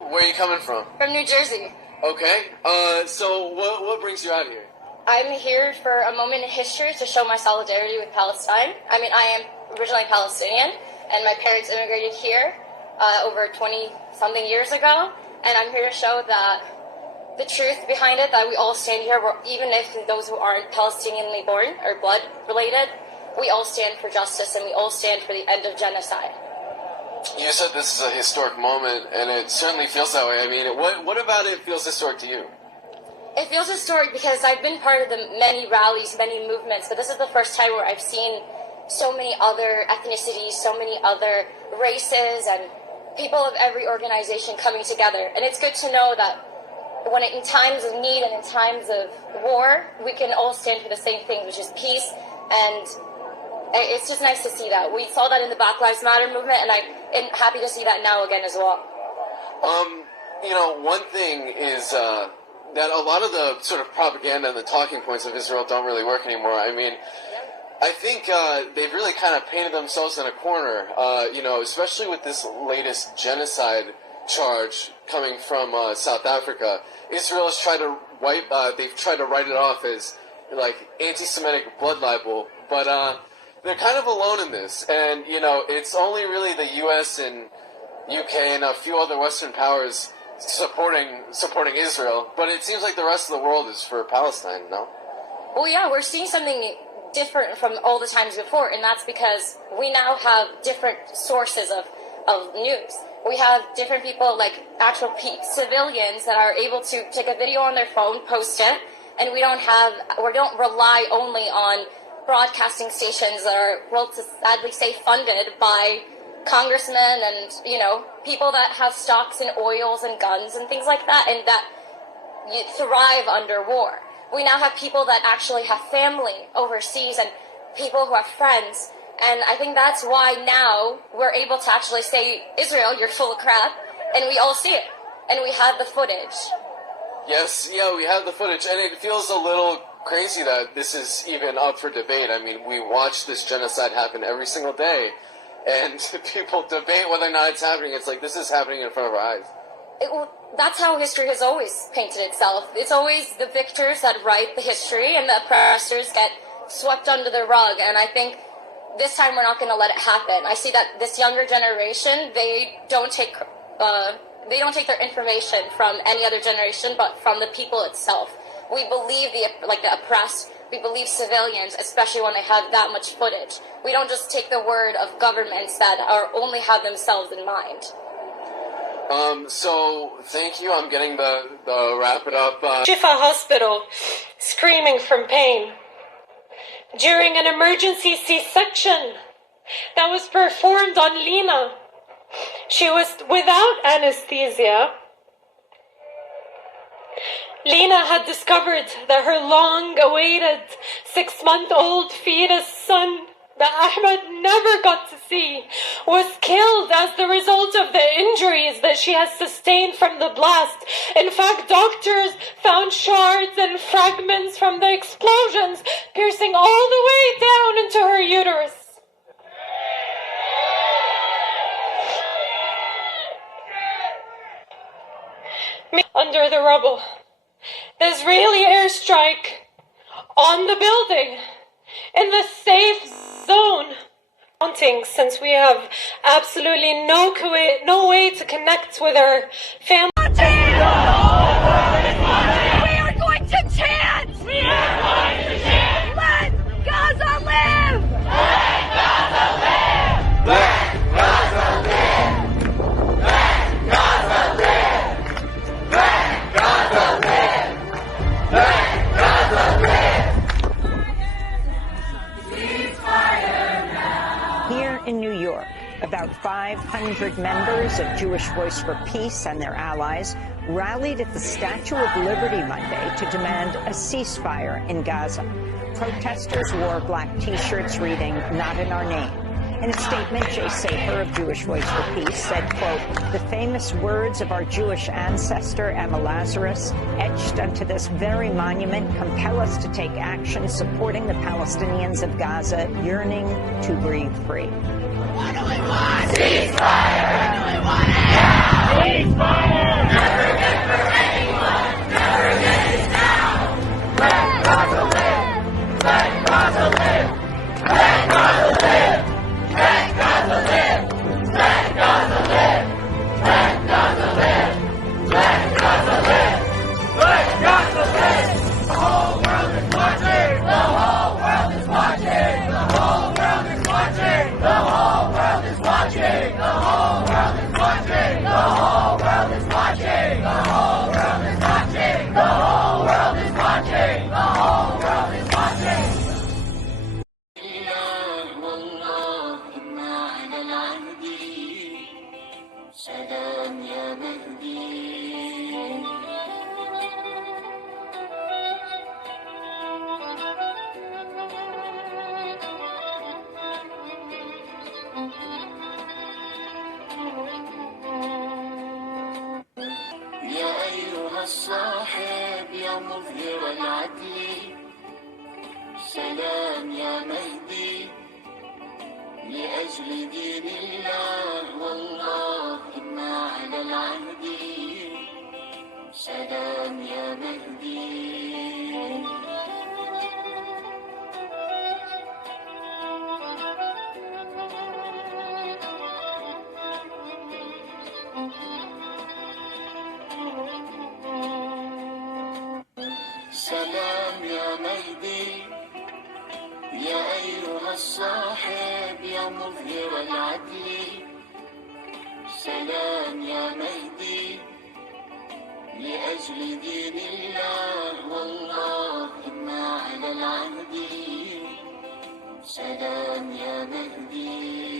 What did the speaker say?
Where are you coming from? From New Jersey. Okay. So what brings you out here? I'm here for a moment in history to show my solidarity with Palestine. I mean, I am originally Palestinian, and my parents immigrated here over 20-something years ago, and I'm here to show that the truth behind it, that we all stand here, even if those who aren't Palestinianly born or blood related, we all stand for justice and we all stand for the end of genocide. You said this is a historic moment, and it certainly feels that way. I mean, what about it feels historic to you? It feels historic because I've been part of the many rallies, many movements, but this is the first time where I've seen so many other ethnicities, so many other races, and people of every organization coming together. And it's good to know that when in times of need and in times of war, we can all stand for the same thing, which is peace. And it's just nice to see that. We saw that in the Black Lives Matter movement, and I'm happy to see that now again as well. You know, one thing is that a lot of the sort of propaganda and the talking points of Israel don't really work anymore. I mean, I think they've really kind of painted themselves in a corner, you know, especially with this latest genocide charge coming from South Africa. Israel has tried to they've tried to write it off as, like, anti-Semitic blood libel, but they're kind of alone in this, and, you know, it's only really the U.S. and UK and a few other Western powers supporting Israel, but it seems like the rest of the world is for Palestine, no? Well, yeah, we're seeing something different from all the times before, and that's because we now have different sources of news. We have different people, like actual civilians, that are able to take a video on their phone, post it, and we don't rely only on broadcasting stations that are, well, to sadly say, funded by congressmen and, you know, people that have stocks in oils and guns and things like that, and that thrive under war. We now have people that actually have family overseas and people who have friends, and I think that's why now we're able to actually say, Israel, you're full of crap, and we all see it, and we have the footage. Yes, yeah, we have the footage, and it feels a little crazy that this is even up for debate. I mean, we watch this genocide happen every single day, and people debate whether or not it's happening. It's like, this is happening in front of our eyes. That's how history has always painted itself. It's always the victors that write the history, and the oppressors get swept under the rug, and I think this time we're not going to let it happen. I see that this younger generation, they don't take their information from any other generation, but from the people itself. We believe the oppressed. We believe civilians, especially when they have that much footage. We don't just take the word of governments that only have themselves in mind. So, thank you. I'm getting the wrap it up. Shifa Hospital, screaming from pain. During an emergency C-section that was performed on Lena, she was without anesthesia. Lena had discovered that her long-awaited 6-month-old fetus son, that Ahmed never got to see, was killed as the result of the injuries that she has sustained from the blast. In fact, doctors found shards and fragments from the explosions piercing all the way down into her uterus. Under the rubble. The Israeli airstrike on the building in the safe zone. Counting, since we have absolutely no way to connect with our family. We are going to chant! Let Gaza live! Let Gaza live! Let Gaza live! Let Gaza live! Let Gaza live! Let Gaza live! Ceasefire now! Here in New York, about 500 members of Jewish Voice for Peace and their allies rallied at the Statue of Liberty Monday to demand a ceasefire in Gaza. Protesters wore black T-shirts reading, "Not in our name." In a statement, 𝕴𝖘𝖗 of Jewish Voice for Peace said, quote, "The famous words of our Jewish ancestor, Emma Lazarus, etched onto this very monument, compel us to take action supporting the Palestinians of Gaza yearning to breathe free." What do we want? Ceasefire! What do we want? Ceasefire! watching. The whole world is watching. The whole world is watching. The whole world is watching. والله إنا على العهد سلام يا مهدي يا أيها الصاحب يا مظهر العدل سلام يا مهدي لأجل دين الله والله إنا على العهد سلام يا مهدي سلام يا مهدي يا أيها الصاحب يا مظهر العدل سلام يا مهدي لأجل دين الله والله إنا على العهد سلام يا مهدي